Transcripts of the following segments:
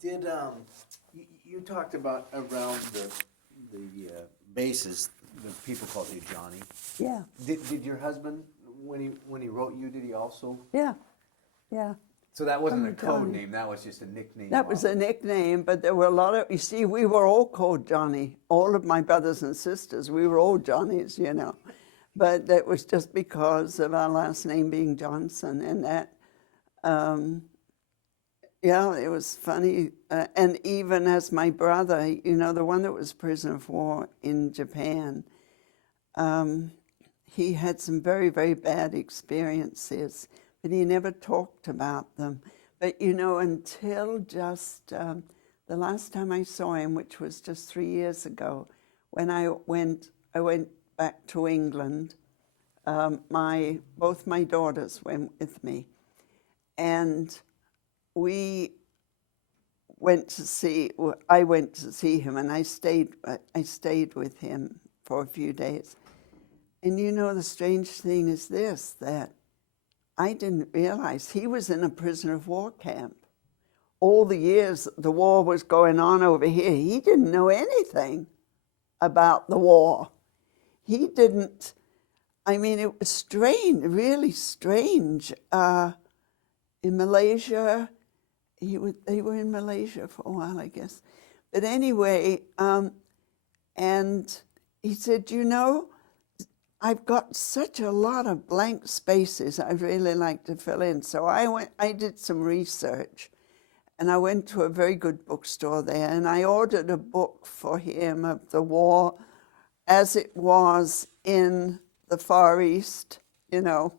Did you talked about around the bases, the people called you Johnny. Yeah, Did your husband, when he wrote you, did he also? yeah, yeah. So that wasn't a I'm code Johnny. name. That was just a nickname. That was a nickname, but there were a lot of, you see, we were all called Johnny. All of my brothers and sisters, we were all Johnnies, you know. But that was just because of our last name being Johnson, and that, yeah, it was funny. And even as my brother, you know, the one that was prisoner of war in Japan, he had some very, very bad experiences, but he never talked about them. But, you know, until just the last time I saw him, which was just 3 years ago, when I went back to England. Both my daughters went with me, and I went to see him, and I stayed with him for a few days. And you know, the strange thing is this, that I didn't realize he was in a prisoner of war camp. All the years the war was going on over here, he didn't know anything about the war. He didn't, I mean, it was strange, really strange. In Malaysia, they were in Malaysia for a while, I guess. But anyway, and he said, you know, I've got such a lot of blank spaces I'd really like to fill in. So I did some research, and I went to a very good bookstore there, and I ordered a book for him of the war as it was in the Far East, you know.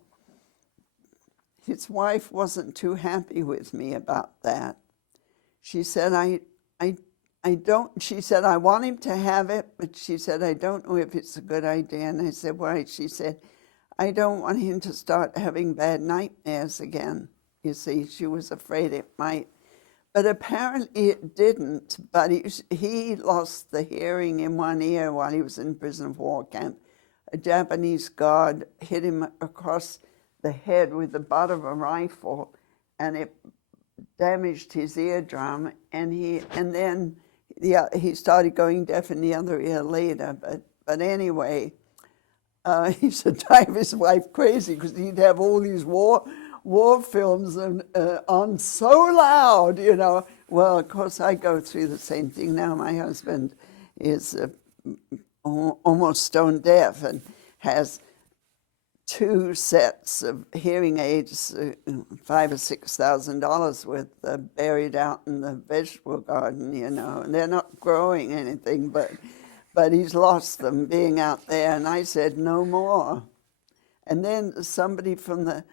His wife wasn't too happy with me about that. She said, I she said, I want him to have it, but she said, I don't know if it's a good idea. And I said, why? She said, I don't want him to start having bad nightmares again. You see, she was afraid it might. But apparently it didn't. But he lost the hearing in one ear while he was in prison of war camp. A Japanese guard hit him across the head with the butt of a rifle, and it damaged his eardrum. And then he started going deaf in the other ear later. But anyway, he used to drive his wife crazy because he'd have all these war films on so loud, you know. Well, of course, I go through the same thing now. My husband is almost stone deaf and has 2 sets of hearing aids, $5,000 or $6,000 worth, buried out in the vegetable garden, you know. And they're not growing anything, but he's lost them being out there. And I said, no more. And then somebody from the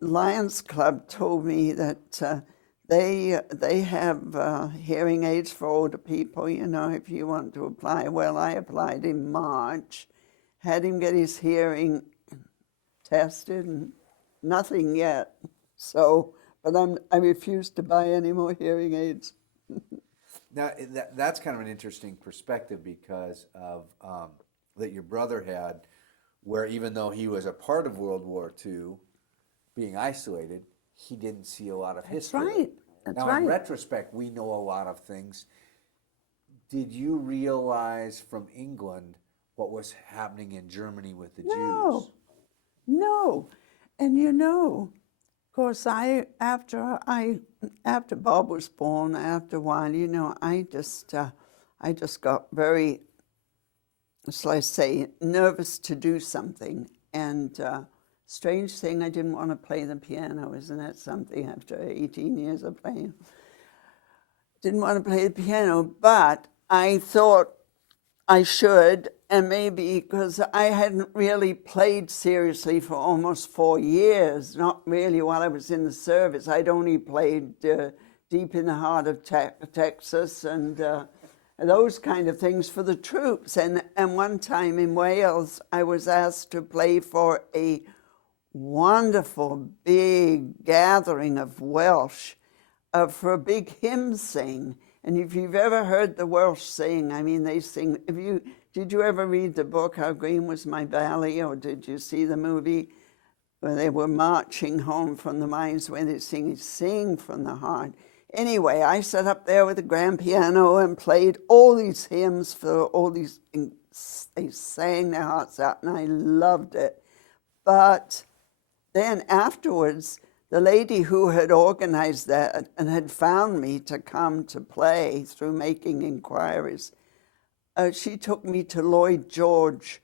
Lions Club told me that they have hearing aids for older people, you know, if you want to apply. Well, I applied in March, had him get his hearing tested, and nothing yet. So, but I refuse to buy any more hearing aids. Now, that's kind of an interesting perspective because of that your brother had, where even though he was a part of World War II, being isolated, he didn't see a lot of history. That's right. That's now, right. in retrospect, we know a lot of things. Did you realize from England what was happening in Germany with the Jews? No. And you know, of course, after Bob was born, after a while, you know, I just got very, shall I say, nervous to do something. And strange thing, I didn't want to play the piano. Isn't that something after 18 years of playing? Didn't want to play the piano, but I thought I should, and maybe because I hadn't really played seriously for almost 4 years, not really while I was in the service. I'd only played deep in the heart of Texas and those kind of things for the troops. And one time in Wales, I was asked to play for a wonderful big gathering of Welsh for a big hymn sing. And if you've ever heard the Welsh sing, I mean, they sing. Did you ever read the book, How Green Was My Valley, or did you see the movie where they were marching home from the mines where they sing from the heart? Anyway, I sat up there with the grand piano and played all these hymns for all these, they sang their hearts out, and I loved it. But then afterwards, the lady who had organized that and had found me to come to play through making inquiries, she took me to Lloyd George's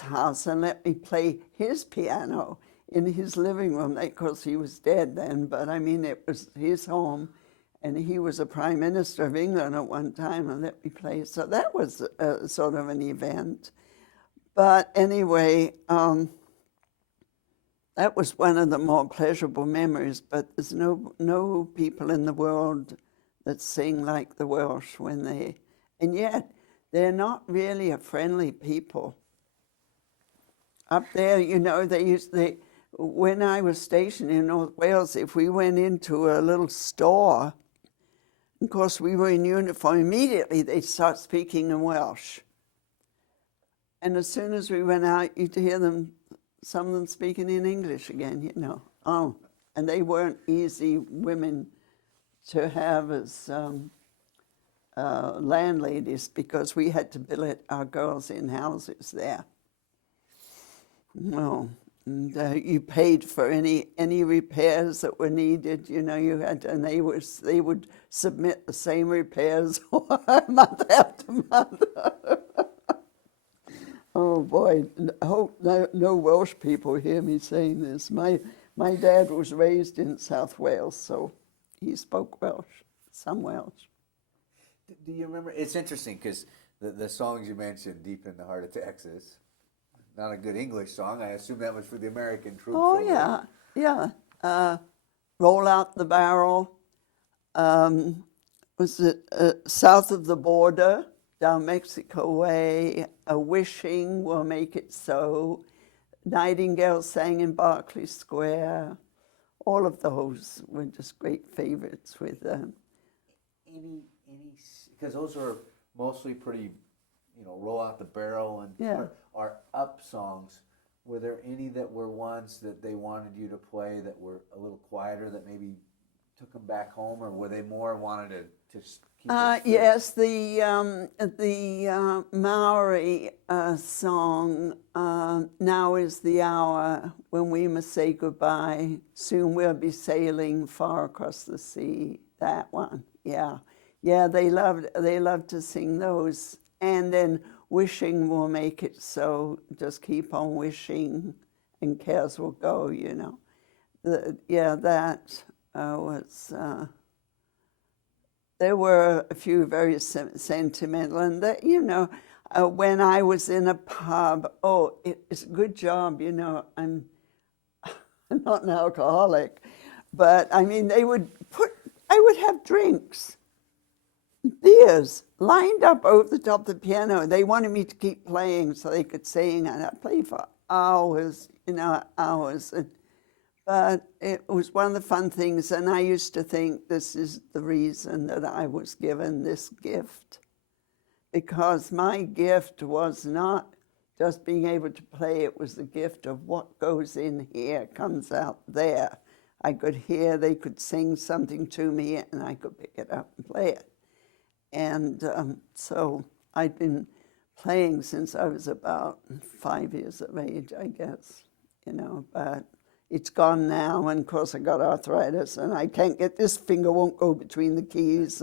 house and let me play his piano in his living room. Of course, he was dead then, but I mean, it was his home, and he was a prime minister of England at one time, and let me play. So that was sort of an event. But anyway, that was one of the more pleasurable memories. But there's no people in the world that sing like the Welsh when they, and yet they're not really a friendly people. Up there, you know, when I was stationed in North Wales, if we went into a little store, of course we were in uniform, immediately they'd start speaking in Welsh. And as soon as we went out, you'd hear them, some of them speaking in English again, you know. Oh, and they weren't easy women to have as landladies, because we had to billet our girls in houses there. No, and you paid for any repairs that were needed. You know, you had, and they would submit the same repairs month after month. Oh boy! I hope no Welsh people hear me saying this. My dad was raised in South Wales, so he spoke Welsh, some Welsh. Do you remember? It's interesting because the songs you mentioned, "Deep in the Heart of Texas," not a good English song. I assume that was for the American troops. Oh yeah, yeah. Roll Out the Barrel. Was it South of the Border, Down Mexico Way? Wishing Will Make It So. Nightingale Sang in Berkeley Square. All of those were just great favorites with them. Any, because those are mostly pretty, you know, roll out the barrel and are up songs. Were there any that were ones that they wanted you to play that were a little quieter, that maybe took them back home, or were they more wanted to just keep it yes, the Maori song, Now Is the Hour When We Must Say Goodbye, Soon We'll Be Sailing Far Across the Sea, that one, yeah. Yeah, they loved to sing those. And then Wishing Will Make It So, just keep on wishing and cares will go, you know. That was, there were a few very sentimental, and that, you know, when I was in a pub, it's a good job, you know, I'm not an alcoholic, but I mean, I would have drinks, beers lined up over the top of the piano. They wanted me to keep playing so they could sing, and I played for hours, you know, hours. But it was one of the fun things, and I used to think this is the reason that I was given this gift, because my gift was not just being able to play, it was the gift of what goes in here comes out there. I could hear, they could sing something to me, and I could pick it up and play it. And so I'd been playing since I was about 5 years of age, I guess, you know, but it's gone now, and of course I got arthritis, and I can't get, this finger won't go between the keys,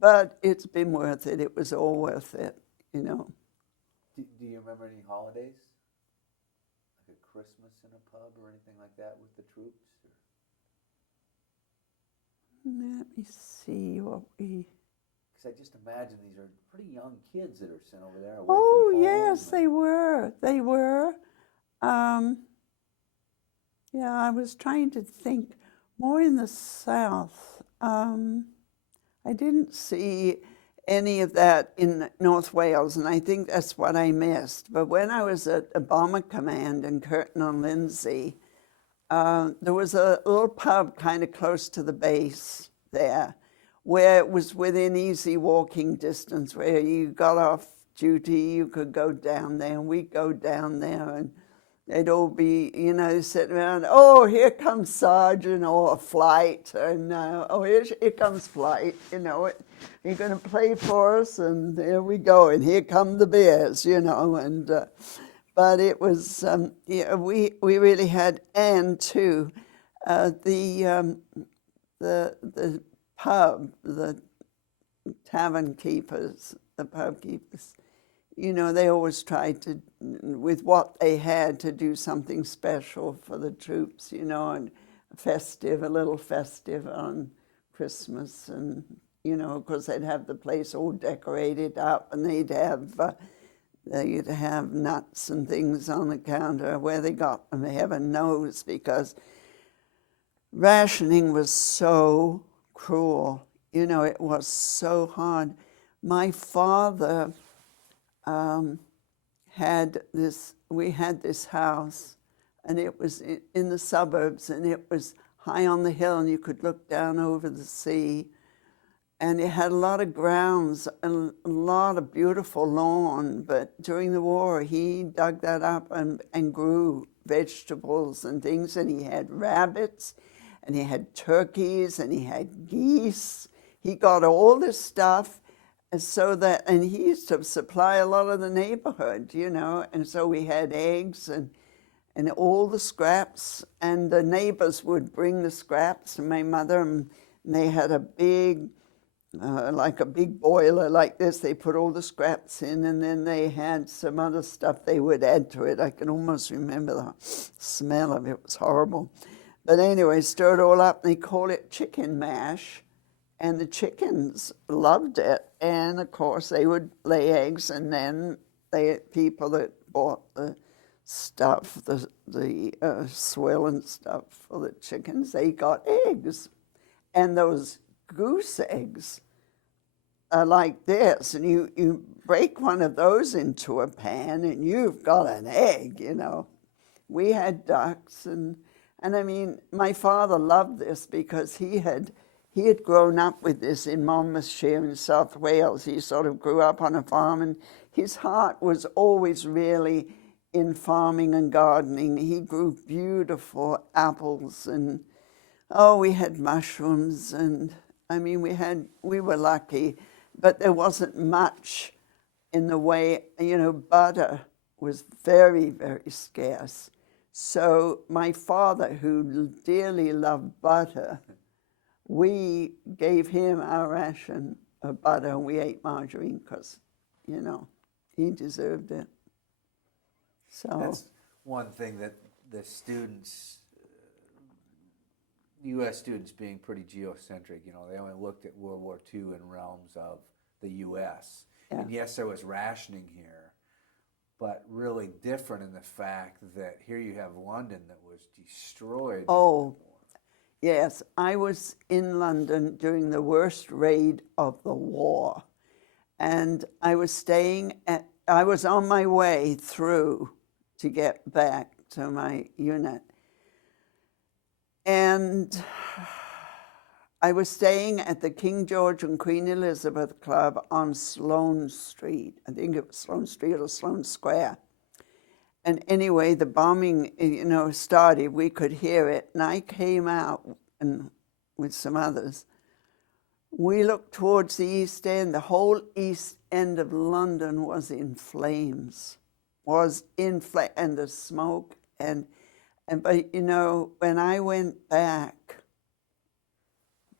but it's been worth it. It was all worth it, you know. Do you remember any holidays? Like a Christmas in a pub or anything like that with the troops? Let me see what we... Because I just imagine these are pretty young kids that are sent over there. Away Oh, from home. yes, they were. They were. Yeah, I was trying to think more in the South. I didn't see any of that in North Wales, and I think that's what I missed. But when I was at a bomber command in Curtin-on-Lindsey, there was a little pub kind of close to the base there, where it was within easy walking distance, where you got off duty, you could go down there, and we'd go down there, and they'd all be, sitting around, oh, here comes Sergeant, or Flight, and oh, here comes Flight, you're going to play for us, and there we go, and here come the Bears, and but it was, we really had, and too, the pub, the tavern keepers, the pub keepers, they always tried to, with what they had, to do something special for the troops, and a little festive on Christmas, and, because they'd have the place all decorated up, and they'd have nuts and things on the counter. Where they got them, heaven knows, because rationing was so cruel. It was so hard. My father we had this house, and it was in the suburbs, and it was high on the hill, and you could look down over the sea. And it had a lot of grounds and a lot of beautiful lawn, but during the war, he dug that up and grew vegetables and things, and he had rabbits, and he had turkeys, and he had geese. He got all this stuff, and he used to supply a lot of the neighborhood, and so we had eggs and all the scraps, and the neighbors would bring the scraps to my mother, and they had a big, like a big boiler like this. They put all the scraps in, and then they had some other stuff they would add to it. I can almost remember the smell of it. It was horrible. But anyway, stir it all up, and they called it chicken mash, and the chickens loved it. And of course, they would lay eggs, and then people that bought the stuff, the swill and stuff for the chickens, they got eggs. And those goose eggs are like this, and you break one of those into a pan, and you've got an egg, We had ducks, and I mean, my father loved this because he had grown up with this in Monmouthshire in South Wales. He sort of grew up on a farm, and his heart was always really in farming and gardening. He grew beautiful apples, and we had mushrooms, and I mean, we were lucky, but there wasn't much in the way, butter was very, very scarce. So my father, who dearly loved butter, we gave him our ration of butter, and we ate margarine because, he deserved it. So that's one thing that the students, U.S. students being pretty geocentric, they only looked at World War II in realms of the U.S. Yeah. And yes, there was rationing here, but really different in the fact that here you have London that was destroyed. Oh, yes. I was in London during the worst raid of the war, and I was on my way through to get back to my unit. And I was staying at the King George and Queen Elizabeth Club on Sloane Street. I think it was Sloane Street or Sloane Square. And anyway, the bombing, started. We could hear it. And I came out with some others. We looked towards the East End. The whole East End of London was in flames, and the smoke. But, when I went back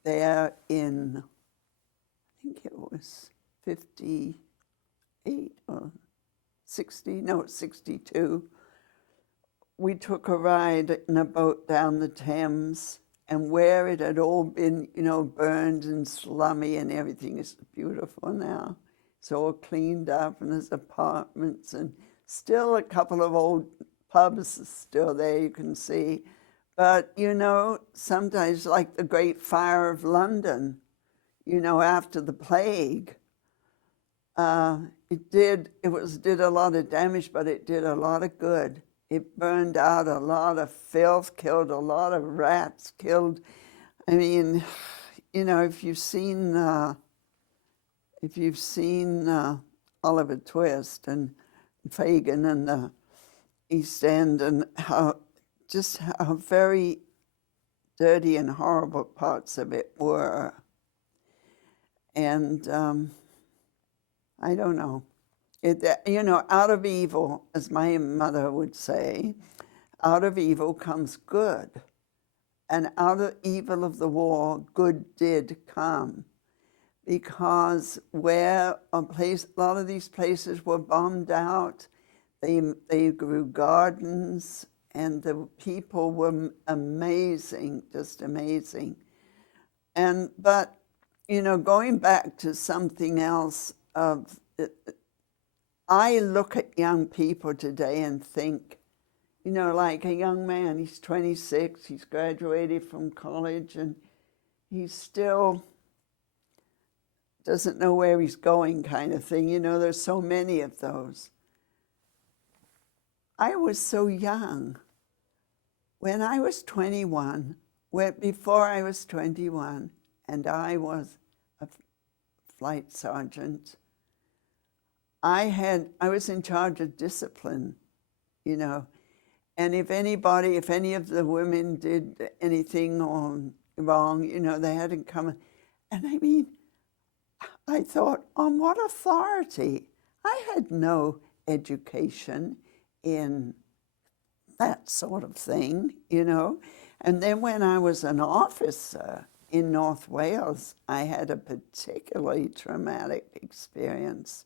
there in, I think it was 58 or 62, we took a ride in a boat down the Thames, and where it had all been, burned and slummy and everything is beautiful now. It's all cleaned up, and there's apartments, and still a couple of old pubs are still there, you can see. But, sometimes like the Great Fire of London, after the plague, it did a lot of damage, but it did a lot of good. It burned out a lot of filth, killed a lot of rats, I mean, if you've seen Oliver Twist and Fagin and East End and how very dirty and horrible parts of it were. And I don't know. Out of evil, as my mother would say, out of evil comes good. And out of evil of the war, good did come. Because where a lot of these places were bombed out, they grew gardens, and the people were amazing, just amazing. But going back to something else, I look at young people today and think, like a young man, he's 26, he's graduated from college, and he still doesn't know where he's going, kind of thing. There's so many of those. I was so young. When I was 21, before I was 21, and I was a flight sergeant, I was in charge of discipline, and if any of the women did anything wrong, they had to come. And I mean, I thought, on what authority? I had no education in that sort of thing, And then when I was an officer in North Wales, I had a particularly traumatic experience.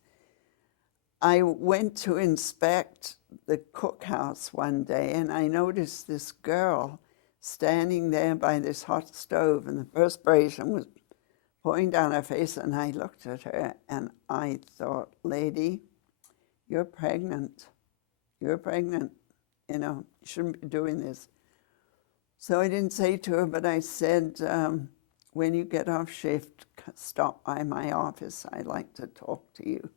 I went to inspect the cookhouse one day, and I noticed this girl standing there by this hot stove, and the perspiration was pouring down her face, and I looked at her, and I thought, lady, you're pregnant. You're pregnant. You shouldn't be doing this. So I didn't say to her, but I said, when you get off shift, stop by my office. I'd like to talk to you.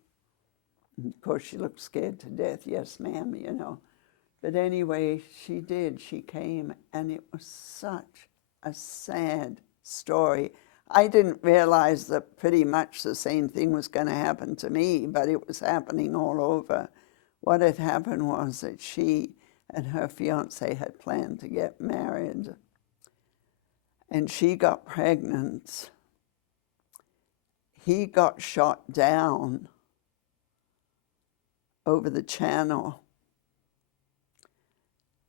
And of course, she looked scared to death. Yes, ma'am, But anyway, she did. She came, and it was such a sad story. I didn't realize that pretty much the same thing was going to happen to me, but it was happening all over. What had happened was that she and her fiancé had planned to get married, and she got pregnant. He got shot down over the channel.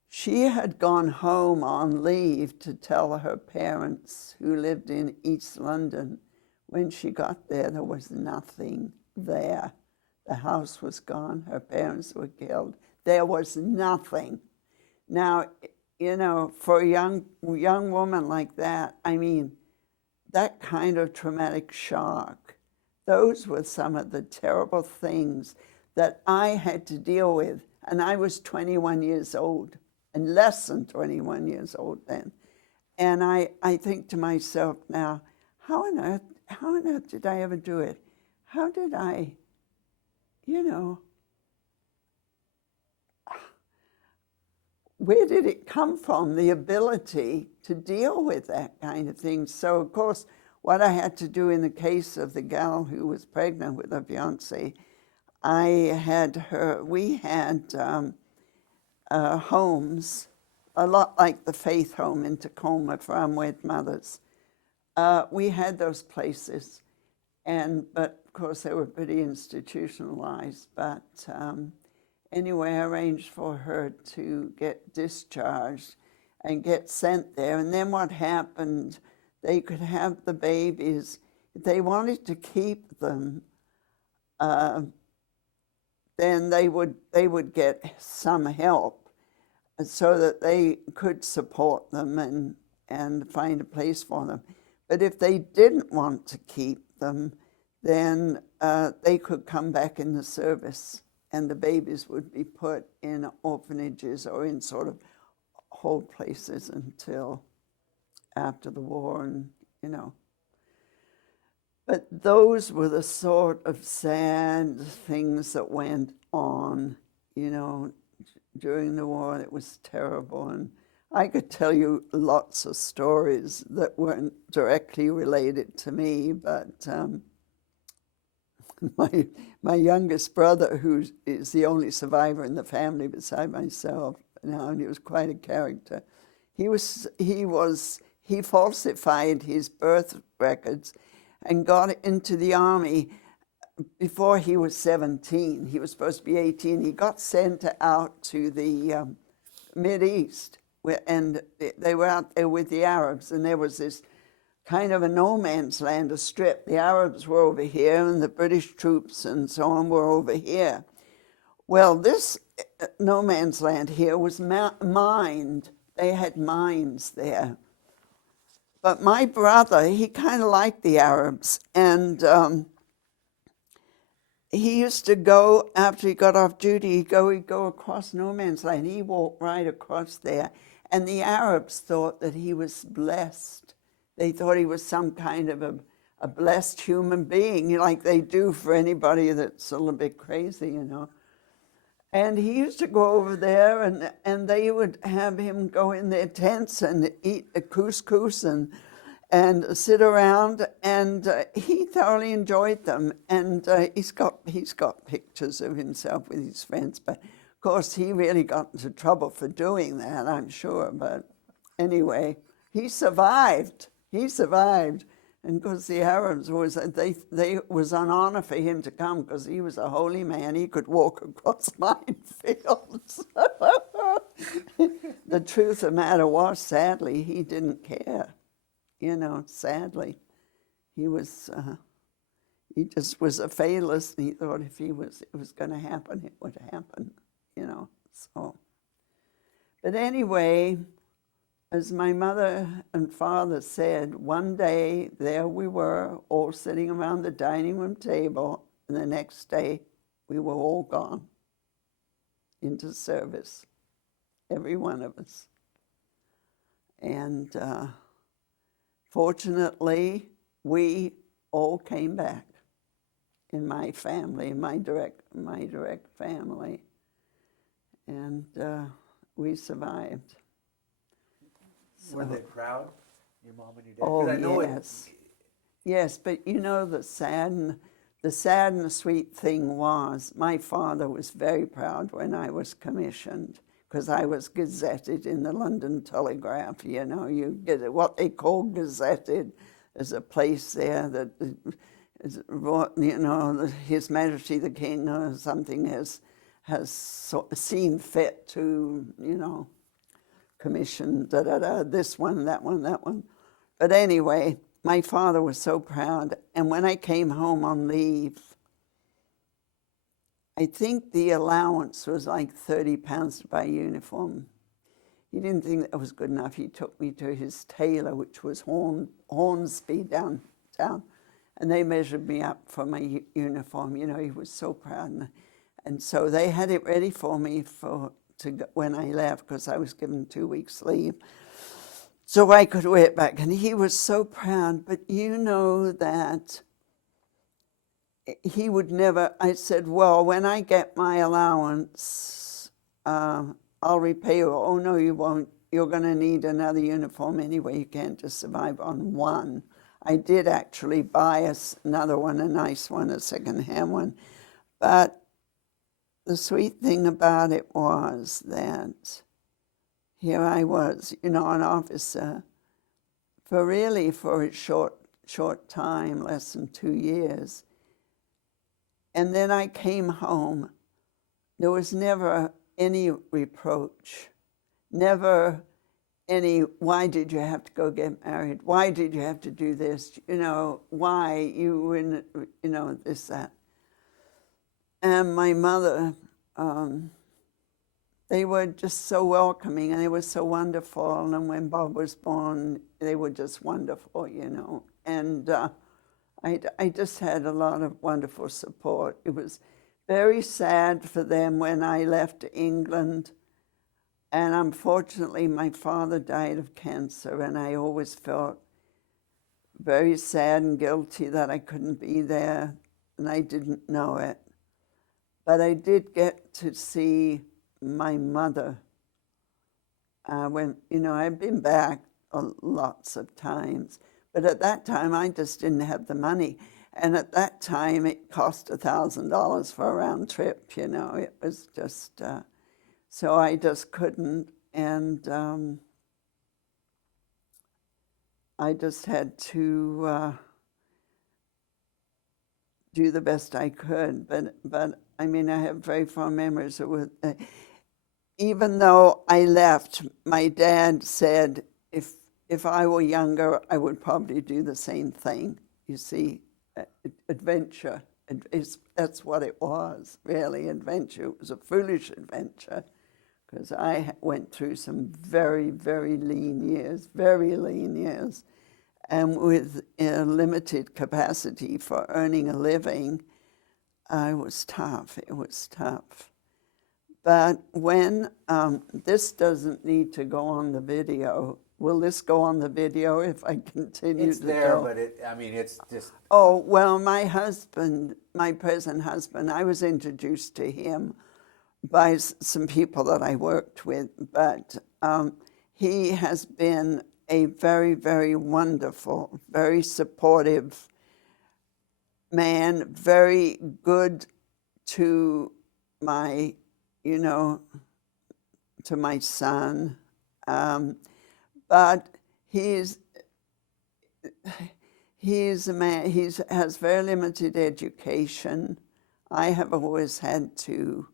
She had gone home on leave to tell her parents, who lived in East London. When she got there was nothing there. The house was gone. Her parents were killed. There was nothing. Now, for a young woman like that, I mean, that kind of traumatic shock, those were some of the terrible things that I had to deal with. And I was 21 years old, and less than 21 years old then. And I think to myself now, how on earth did I ever do it? How did I, where did it come from, the ability to deal with that kind of thing? So, of course, what I had to do in the case of the gal who was pregnant with her fiancé, we had homes, a lot like the Faith Home in Tacoma for unwed mothers. We had those places, but of course they were pretty institutionalized. But anyway, I arranged for her to get discharged and get sent there. And then what happened, they could have the babies. If they wanted to keep them, then they would get some help so that they could support them and find a place for them. But if they didn't want to keep them, then they could come back in the service, and the babies would be put in orphanages or in sort of hold places until after the war, and But those were the sort of sad things that went on, during the war. It was terrible. And I could tell you lots of stories that weren't directly related to me, but my youngest brother, who is the only survivor in the family beside myself now, and he was quite a character. He falsified his birth records and got into the army before he was 17. He was supposed to be 18. He got sent out to the Mideast, and they were out there with the Arabs, and there was this kind of a no man's land, a strip. The Arabs were over here, and the British troops and so on were over here. Well, this no man's land here was mined. They had mines there. But my brother, he kind of liked the Arabs, and he used to go, after he got off duty, he'd go across no man's land. He walked right across there, and the Arabs thought that he was blessed. They thought he was some kind of a blessed human being, like they do for anybody that's a little bit crazy, you know. And he used to go over there, and they would have him go in their tents and eat a couscous and sit around, and he thoroughly enjoyed them. And he's got pictures of himself with his friends, but of course he really got into trouble for doing that, I'm sure. But anyway, he survived. He survived, and because the Arabs was was an honor for him to come, because he was a holy man. He could walk across minefields. The truth of the matter was, sadly, he didn't care. You know, sadly, he just was a fatalist, and he thought if it was going to happen, it would happen. You know, so. But anyway, as my mother and father said, one day there we were, all sitting around the dining room table, and the next day we were all gone into service, every one of us. And fortunately, we all came back in my family, in my direct family, and we survived. Were they proud, your mom and your dad? Oh, 'Cause I know yes. Yes, but you know, the sad and the sweet thing was, my father was very proud when I was commissioned, because I was gazetted in the London Telegraph. You know, you get what they call gazetted. There's a place there that is, you know, His Majesty the King or something has seen fit to, you know, commission, this one, that one, that one. But anyway, my father was so proud. And when I came home on leave, I think the allowance was like £30 to buy a uniform. He didn't think that was good enough. He took me to his tailor, which was Hornsby downtown, and they measured me up for my uniform. You know, he was so proud. And so they had it ready for me when I left, because I was given 2 weeks leave, so I could wear it back. And he was so proud. But you know that he would never. I said, well, when I get my allowance, I'll repay you. Oh, no, you won't. You're going to need another uniform anyway. You can't just survive on one. I did actually buy another one, a nice one, a second-hand one. But the sweet thing about it was that here I was, you know, an officer for a short time, less than 2 years. And then I came home. There was never any reproach, never any, why did you have to go get married? Why did you have to do this? You know, why you know, this, that. And my mother, they were just so welcoming, and they were so wonderful. And when Bob was born, they were just wonderful, you know. And I just had a lot of wonderful support. It was very sad for them when I left England. And unfortunately, my father died of cancer, and I always felt very sad and guilty that I couldn't be there, and I didn't know it. But I did get to see my mother when, you know, I've been back lots of times, but at that time I just didn't have the money. And at that time, it cost $1,000 for a round trip, you know. It was just, so I just couldn't. And I just had to do the best I could. But I mean, I have very fond memories of it. Even though I left, my dad said, if I were younger, I would probably do the same thing. You see, adventure. That's what it was, really, adventure. It was a foolish adventure, because I went through some very, very lean years, and with a limited capacity for earning a living, it was tough. It was tough. But when, this doesn't need to go on the video. Will this go on the video if I continue It's to there, go? but I mean, it's just... Oh, well, my husband, my present husband, I was introduced to him by some people that I worked with, but he has been a very, very wonderful, very supportive man, very good to my, you know, to my son. But he's a man, he has very limited education. I have always had to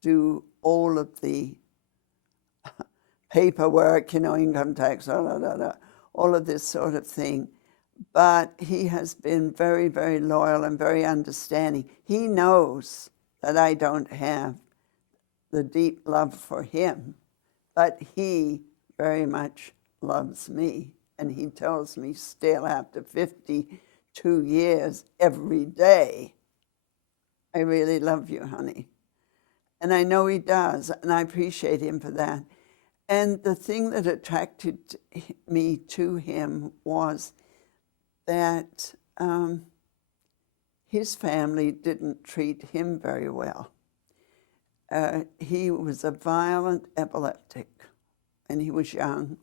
do all of the paperwork, you know, income tax, all of this sort of thing. But he has been very, very loyal and very understanding. He knows that I don't have the deep love for him, but he very much loves me. And he tells me still after 52 years every day, I really love you, honey. And I know he does, and I appreciate him for that. And the thing that attracted me to him was that his family didn't treat him very well. He was a violent epileptic, and he was young.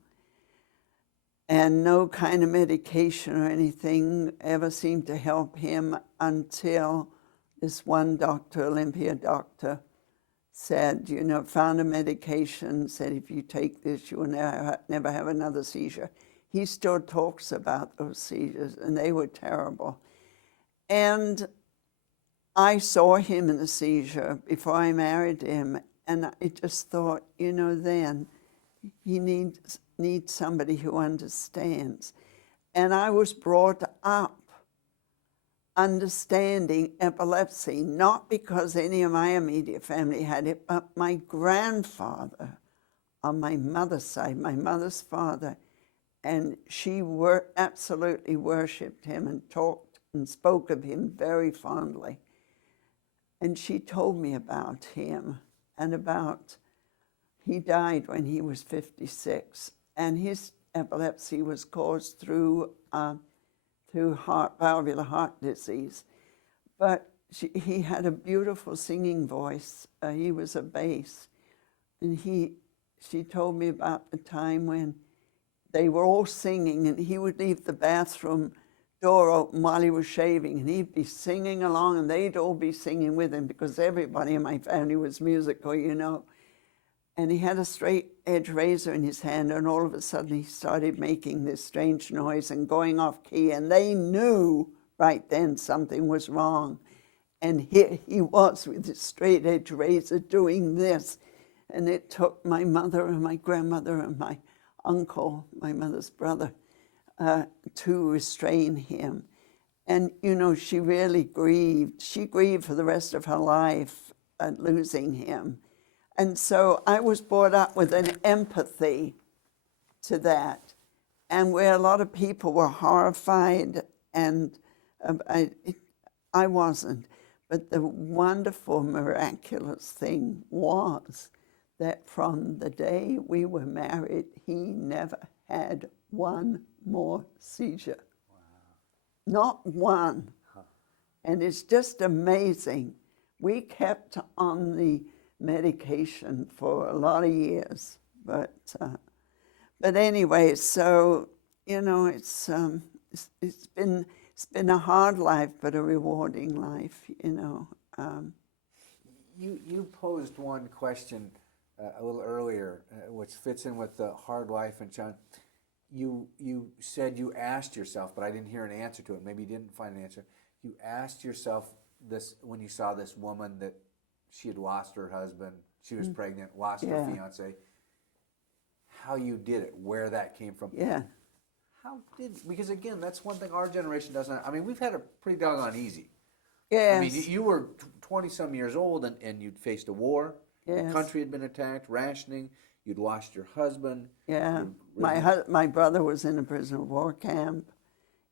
And no kind of medication or anything ever seemed to help him until this one doctor, Olympia doctor, said, you know, found a medication, said if you take this, you will never have another seizure. He still talks about those seizures, and they were terrible. And I saw him in a seizure before I married him, and I just thought, you know, then he needs somebody who understands. And I was brought up understanding epilepsy, not because any of my immediate family had it, but my grandfather on my mother's side, my mother's father, and she absolutely worshipped him and talked and spoke of him very fondly. And she told me about him and about, he died when he was 56, and his epilepsy was caused through valvular heart disease. But he had a beautiful singing voice. He was a bass. And she told me about the time when they were all singing, and he would leave the bathroom door open while he was shaving, and he'd be singing along, and they'd all be singing with him, because everybody in my family was musical, you know. And he had a straight edge razor in his hand, and all of a sudden he started making this strange noise and going off key, and they knew right then something was wrong. And here he was with his straight edge razor doing this. And it took my mother and my grandmother and my uncle, my mother's brother, to restrain him. And, you know, she really grieved. She grieved for the rest of her life at losing him. And so I was brought up with an empathy to that, and where a lot of people were horrified, and I wasn't. But the wonderful, miraculous thing was that from the day we were married, he never had one more seizure. Wow. Not one. Huh. And it's just amazing. We kept on the medication for a lot of years, but anyway, so, you know, it's been it's been a hard life, but a rewarding life, you know. You posed one question a little earlier, which fits in with the hard life, and John, you said you asked yourself, but I didn't hear an answer to it. Maybe you didn't find an answer. You asked yourself this when you saw this woman that she had lost her husband, she was pregnant, lost her fiance, how you did it, where that came from. Yeah. Because again, that's one thing our generation doesn't, I mean, we've had it pretty doggone easy. Yes. I mean, you were 20-some years old and you'd faced a war. Yes. The country had been attacked, rationing. You'd lost your husband. Yeah. My brother was in a prisoner of war camp.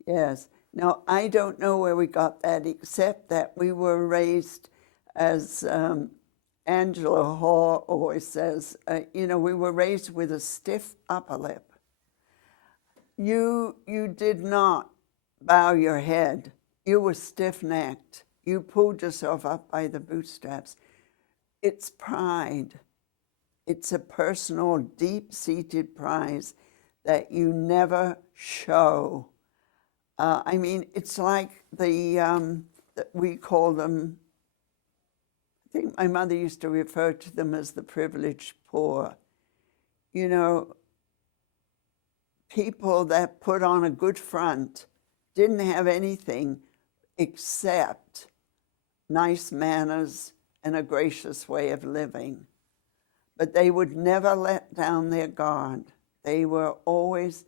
Yes. Now, I don't know where we got that, except that we were raised, as Angela Hall always says, you know, we were raised with a stiff upper lip. You did not bow your head. You were stiff-necked. You pulled yourself up by the bootstraps. It's pride. It's a personal, deep-seated pride that you never show. I mean, it's like we call them, I think my mother used to refer to them as the privileged poor. You know, people that put on a good front didn't have anything except nice manners and a gracious way of living. But they would never let down their guard. They were always,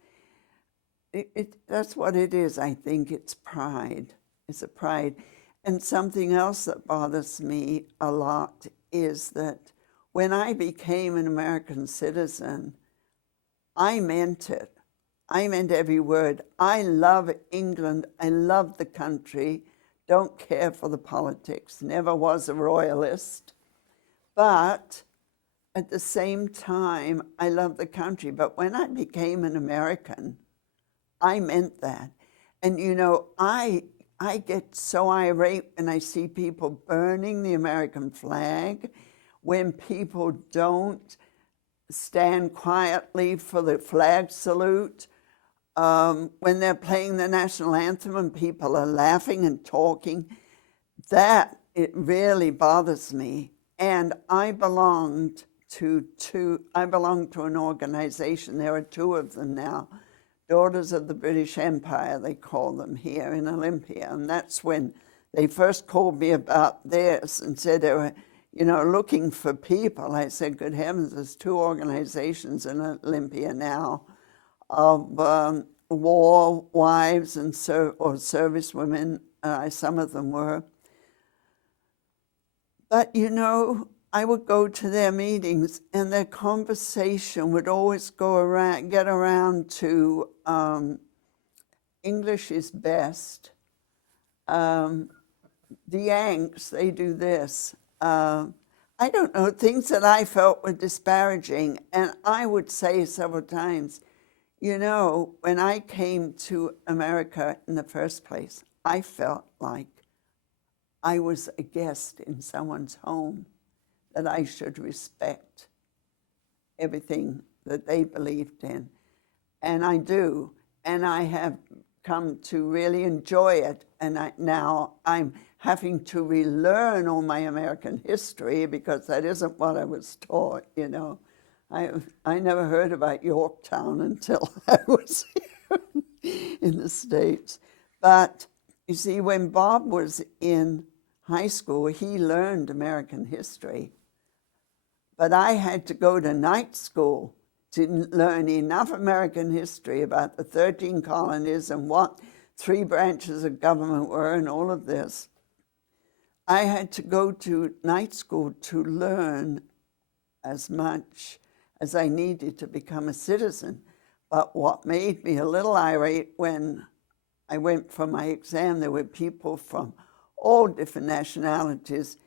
that's what it is, I think. It's pride. It's a pride. And something else that bothers me a lot is that when I became an American citizen, I meant it. I meant every word. I love England. I love the country. Don't care for the politics. Never was a royalist. But at the same time, I love the country. But when I became an American, I meant that. And, you know, I get so irate when I see people burning the American flag, when people don't stand quietly for the flag salute, when they're playing the national anthem and people are laughing and talking. That, it really bothers me. And I belonged to an organization, there are two of them now, Daughters of the British Empire, they call them here in Olympia. And that's when they first called me about this and said they were, you know, looking for people. I said, good heavens, there's two organizations in Olympia now of war wives and or service women. Some of them were. But, you know, I would go to their meetings and their conversation would always get around to English is best. The Yanks, they do this. I don't know, things that I felt were disparaging. And I would say several times, you know, when I came to America in the first place, I felt like I was a guest in someone's home, that I should respect everything that they believed in. And I do. And I have come to really enjoy it. And now I'm having to relearn all my American history because that isn't what I was taught, you know. I never heard about Yorktown until I was here in the States. But you see, when Bob was in high school, he learned American history. But I had to go to night school to learn enough American history about the 13 colonies and what 3 branches of government were and all of this. I had to go to night school to learn as much as I needed to become a citizen. But what made me a little irate when I went for my exam, there were people from all different nationalities.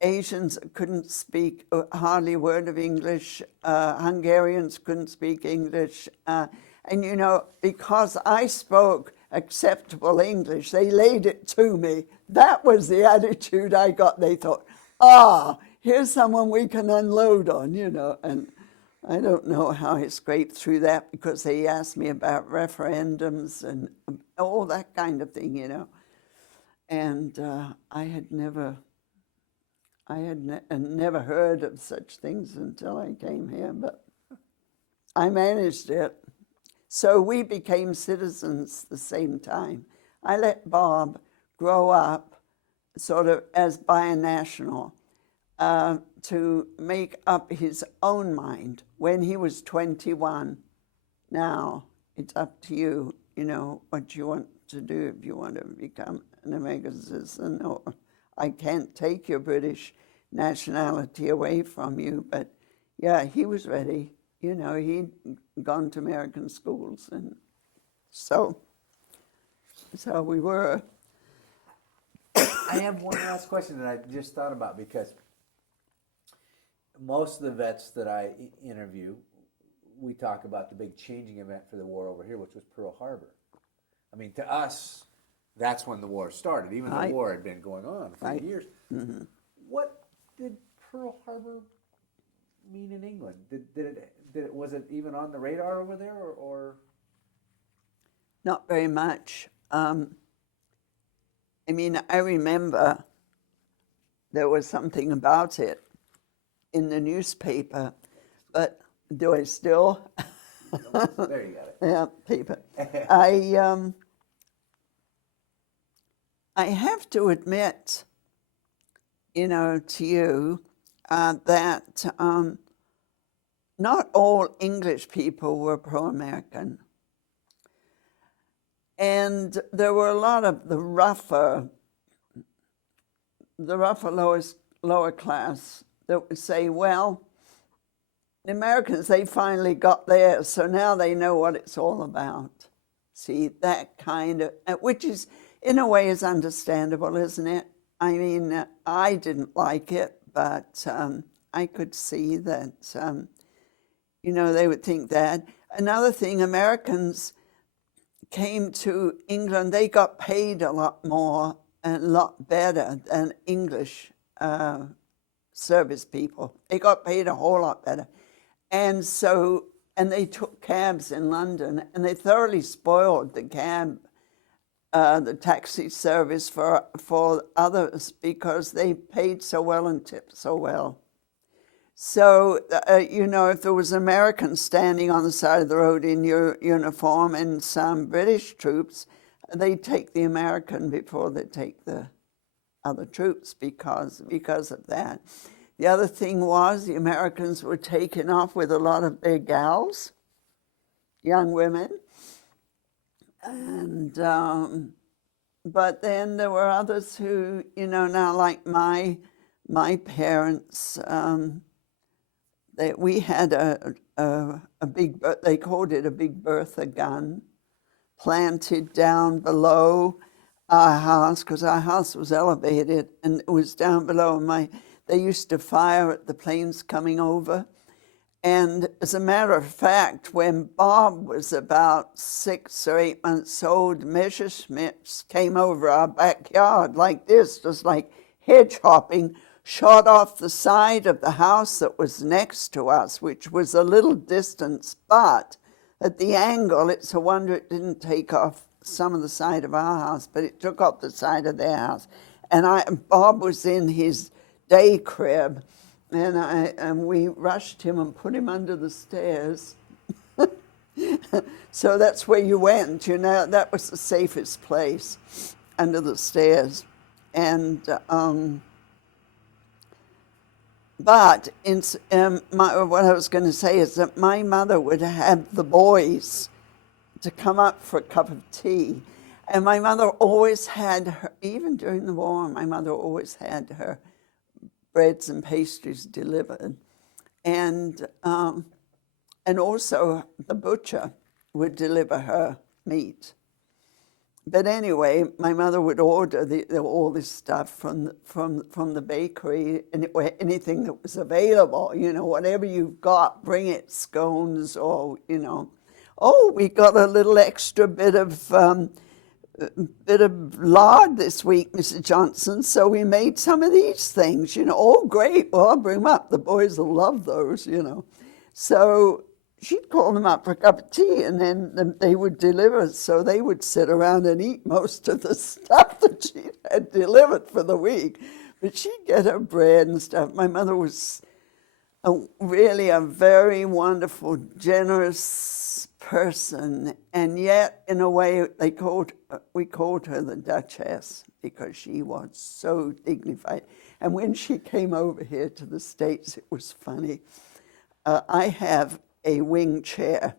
Asians couldn't speak hardly a word of English. Hungarians couldn't speak English. And, you know, because I spoke acceptable English, they laid it to me. That was the attitude I got. They thought, here's someone we can unload on, you know. And I don't know how I scraped through that, because they asked me about referendums and all that kind of thing, you know. And I had never heard of such things until I came here, but I managed it. So we became citizens the same time. I let Bob grow up sort of as binational to make up his own mind when he was 21. Now it's up to you, you know, what you want to do, if you want to become an American citizen, or I can't take your British nationality away from you. But yeah, he was ready. You know, he'd gone to American schools, and so we were. I have one last question that I just thought about, because most of the vets that I interview, we talk about the big changing event for the war over here, which was Pearl Harbor. I mean, to us, that's when the war started, even though the war had been going on for years. Mm-hmm. What did Pearl Harbor mean in England? Was it even on the radar over there, or? Not very much. I mean, I remember there was something about it in the newspaper, but do I still? There you got it. Yeah, paper. I have to admit, you know, to you, that not all English people were pro-American. And there were a lot of the rougher lower class that would say, well, the Americans, they finally got theirs, so now they know what it's all about. See, that kind of, which is, in a way, is understandable, isn't it? I mean, I didn't like it, but I could see that, you know, they would think that. Another thing, Americans came to England, they got paid a lot more and a lot better than English service people. They got paid a whole lot better. And so, and they took cabs in London, and they thoroughly spoiled the cab, the taxi service for others, because they paid so well and tipped so well. So, you know, if there was an American standing on the side of the road in your uniform and some British troops, they'd take the American before they take the other troops because of that. The other thing was the Americans were taken off with a lot of their gals, young women. And, but then there were others who, you know, now like my parents, we had a big, they called it a big Bertha gun, planted down below our house, because our house was elevated, and it was down below. They used to fire at the planes coming over. And as a matter of fact, when Bob was about 6 or 8 months old, Messerschmitts came over our backyard like this, just like hedge hopping, shot off the side of the house that was next to us, which was a little distance, but at the angle, it's a wonder it didn't take off some of the side of our house, but it took off the side of their house. And Bob was in his day crib, and we rushed him and put him under the stairs. So that's where you went, you know, that was the safest place, under the stairs. And but what I was going to say is that my mother would have the boys to come up for a cup of tea. And my mother always had her, even during the war, my mother always had her breads and pastries delivered. And also the butcher would deliver her meat. But anyway, my mother would order all this stuff from the bakery, and anything that was available, you know, whatever you've got, bring it, scones, or, you know, oh, we got a little extra bit of lard this week, Mrs. Johnson, so we made some of these things, you know. Oh, great, well, I'll bring them up. The boys will love those, you know. So she'd call them up for a cup of tea, and then they would deliver. So they would sit around and eat most of the stuff that she had delivered for the week. But she'd get her bread and stuff. My mother was really a very wonderful, generous person, and yet, in a way, we called her the Duchess because she was so dignified. And when she came over here to the States, it was funny. I have a wing chair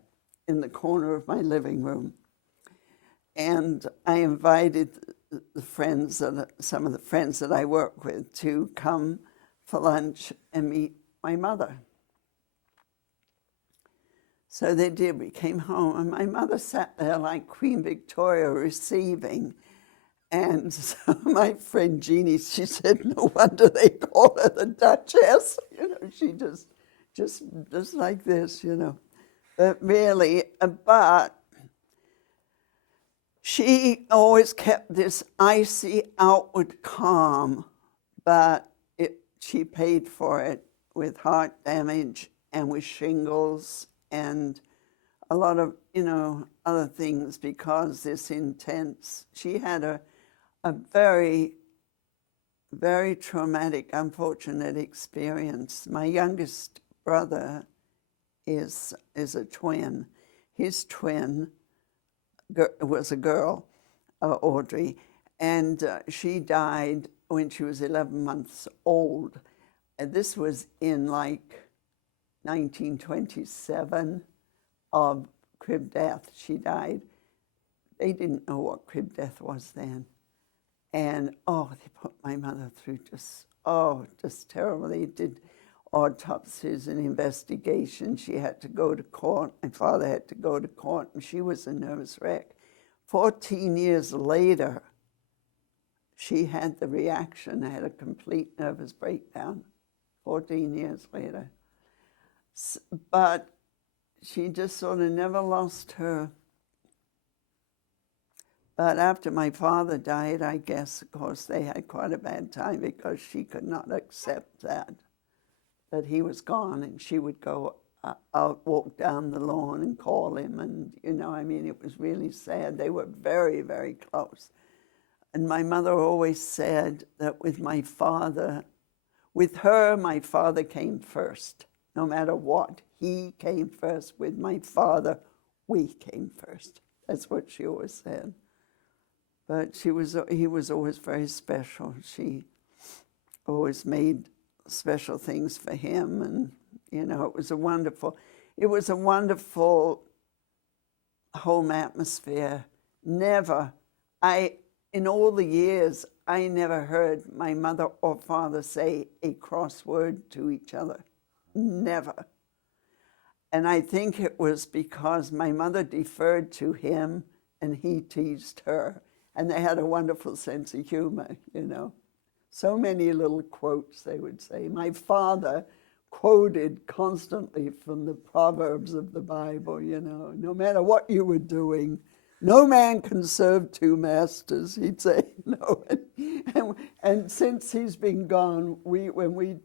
in the corner of my living room, and I invited some of the friends that I work with to come for lunch and meet my mother. So they did. We came home, and my mother sat there like Queen Victoria receiving. And so my friend Jeannie, she said, no wonder they call her the Duchess. You know, she just like this, you know. But really, but she always kept this icy outward calm, but she paid for it with heart damage and with shingles and a lot of, other things because this intense. She had a very, very traumatic, unfortunate experience. My youngest brother is a twin. His twin was a girl, Audrey, and she died when she was 11 months old. And this was in like 1927 of crib death. She died. They didn't know what crib death was then. And, they put my mother through just terrible. They did autopsies and investigations. She had to go to court. My father had to go to court, and she was a nervous wreck. 14 years later, she had the reaction, had a complete nervous breakdown, 14 years later. But she just sort of never lost her. But after my father died, I guess, of course, they had quite a bad time because she could not accept that he was gone, and she would go out, walk down the lawn and call him, and, it was really sad. They were very, very close. And my mother always said that with my father, with her, my father came first. No matter what, he came first. With my father, we came first. That's what she always said. But he was always very special. She always made special things for him, and it was a wonderful home atmosphere. In all the years, I never heard my mother or father say a cross word to each other. Never. And I think it was because my mother deferred to him and he teased her. And they had a wonderful sense of humor, So many little quotes, they would say. My father quoted constantly from the Proverbs of the Bible, no matter what you were doing, no man can serve two masters, he'd say. And since he's been gone, when we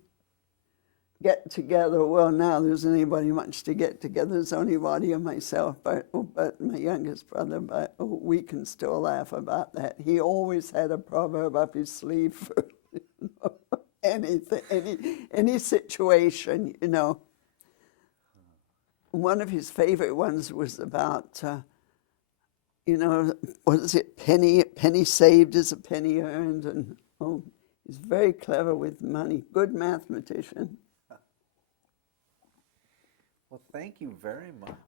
get together, well, now there isn't anybody much to get together. There's only Roddy and myself, but my youngest brother, but we can still laugh about that. He always had a proverb up his sleeve for anything, any situation, One of his favorite ones was about, what is it, penny saved is a penny earned, and he's very clever with money, good mathematician. Well, thank you very much.